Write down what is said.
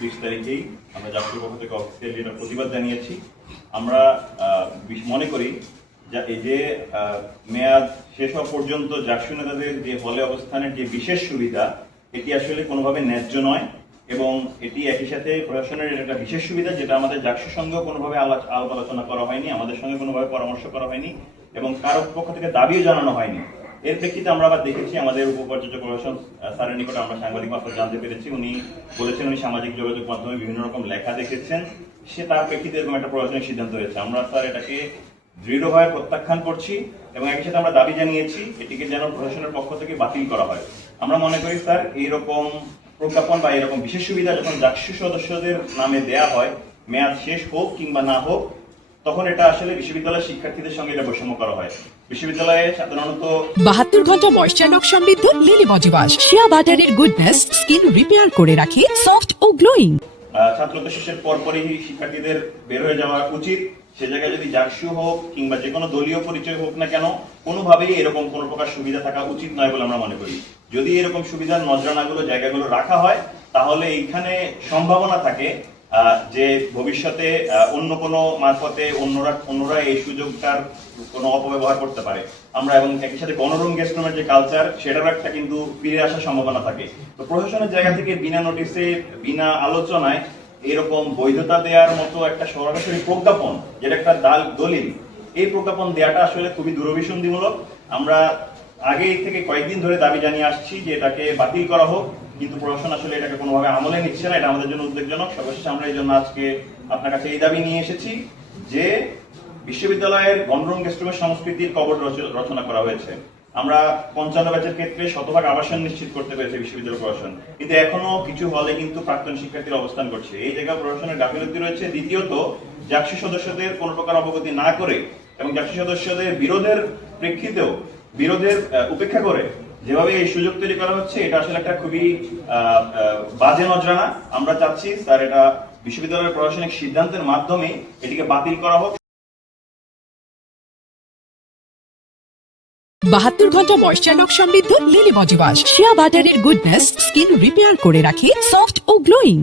30 তারিখেই আমরা জাতীয় পক্ষ থেকে অফিসিয়ালি এটা প্রতিবাদ জানিয়েছি। আমরা মনে করি যে এই যে মেয়াদ শেষ হওয়া পর্যন্ত জাকসু নেতাদের যে হলে অবস্থানের যে বিশেষ সুবিধা, এটি আসলে কোনোভাবে ন্যায্য নয় এবং এটি একই সাথে প্রশাসনের একটা বিশেষ সুবিধা যেটা আমাদের জাকসুর সঙ্গেও কোনোভাবে আলাপ আলোচনা করা হয়নি, আমাদের সঙ্গে কোনোভাবে পরামর্শ করা হয়নি এবং কারো পক্ষ থেকে দাবিও জানানো হয়নি। এর প্রেক্ষিতে আমরা আবার দেখেছি আমাদের উপাচার্য প্রশাসন স্যারের নিকটে আমরা সাংবাদিক মারফত জানতে পেরেছি, উনি বলেছেন উনি সামাজিক যোগাযোগ মাধ্যমে বিভিন্ন রকম লেখা দেখেছেন, সে তার প্রেক্ষিতে এরকম একটা প্রশাসনিক সিদ্ধান্ত হয়েছে। আমরা স্যার এটাকে দৃঢ়ভাবে প্রত্যাখ্যান করছি এবং একই সাথে আমরা দাবি জানিয়েছি এটিকে যেন প্রশাসনের পক্ষ থেকে বাতিল করা হয়। আমরা মনে করি স্যার এইরকম প্রজ্ঞাপন বা এরকম বিশেষ সুবিধা যখন জাকসু সদস্যদের নামে দেয়া হয়, মেয়াদ শেষ হোক কিংবা না হোক, তখন এটা আসলে বিশ্ববিদ্যালয়ের শিক্ষার্থীদের সঙ্গে এটা বৈষম্য করা হয়। বিশ্ববিদ্যালয়ে সাধারণত 72 ঘন্টা ময়েশ্চার লক সমৃদ্ধ লিলি বডি ওয়াশ, শিয়া বাটারের গুডনেস স্কিন রিপেয়ার করে রাখে সফট ও গ্লোয়িং। ছাত্রত্ব শেষের পরপরই শিক্ষার্থীদের বের হয়ে যাওয়া উচিত। সে জায়গায় যদি জাকসু হোক কিংবা যে কোনো দলীয় পরিচয় হোক না কেন, কোনোভাবেই এরকম কোনো প্রকার সুবিধা থাকা উচিত নয় বলে আমরা মনে করি। যদি এরকম সুবিধার নজরানাগুলো জায়গাগুলো রাখা হয়, তাহলে এইখানে সম্ভাবনা থাকে যে ভবিষ্যতে অন্য কোনো মারফতে অন্যরা এই সুযোগটার কোনো অপব্যবহার করতে পারে। আমরা এবং একই সাথে গণরুম গেস্ট রুমের যে কালচার, সেটার একটা কিন্তু ফিরে আসার সম্ভাবনা থাকে। তো প্রশাসনের জায়গা থেকে বিনা নোটিসে বিনা আলোচনায় এরকম বৈধতা দেওয়ার মতো একটা সরাসরি প্রজ্ঞাপন, যেটা একটা দলিল, এই প্রজ্ঞাপন দেওয়াটা আসলে খুবই দুরভিসন্ধিমূলক। আমরা আগে থেকে কয়েকদিন ধরে দাবি জানিয়ে আসছি যে এটাকে বাতিল করা হোক, কিন্তু প্রশাসন আসলে এটাকে কোনোভাবে আমলে নিচ্ছে না। এটা আমাদের জন্য উদ্বেগজনক। সর্বশেষে আমরা এই জন্য আজকে আপনার কাছে এই দাবি নিয়ে এসেছি যে বিশ্ববিদ্যালয়ের গণরুম গেস্টরুমের সংস্কৃতির কবর রচনা করা হয়েছে। আমরা 55 ব্যাচের ক্ষেত্রে 100% আবাসন নিশ্চিত করতে পেরেছে বিশ্ববিদ্যালয় প্রশাসন, কিন্তু এখনো কিছু হলে কিন্তু প্রাক্তন শিক্ষার্থীরা অবস্থান করছে। এই জায়গায় প্রশাসনের গাফিলতি রয়েছে। দ্বিতীয়ত, জাকসু সদস্যদের কোনো প্রকার অবগতি না করে এবং জাকসু সদস্যদের বিরোধের প্রেক্ষিতেও উপেক্ষা করে যেভাবে এই সুযোগ তৈরি করা হচ্ছে, এটা আসলে একটা খুবই বাজে নজরানা। আমরা চাচ্ছি স্যার এটা বিশ্ববিদ্যালয়ের প্রশাসনিক সিদ্ধান্তের মাধ্যমে এটিকে বাতিল করা হোক। 72 ঘন্টা ময়েশ্চার লক সমৃদ্ধ লিলি বডি ওয়াশ, শিয়া বাটারের গুডনেস স্কিন রিপেয়ার করে রাখে সফট ও গ্লোয়িং।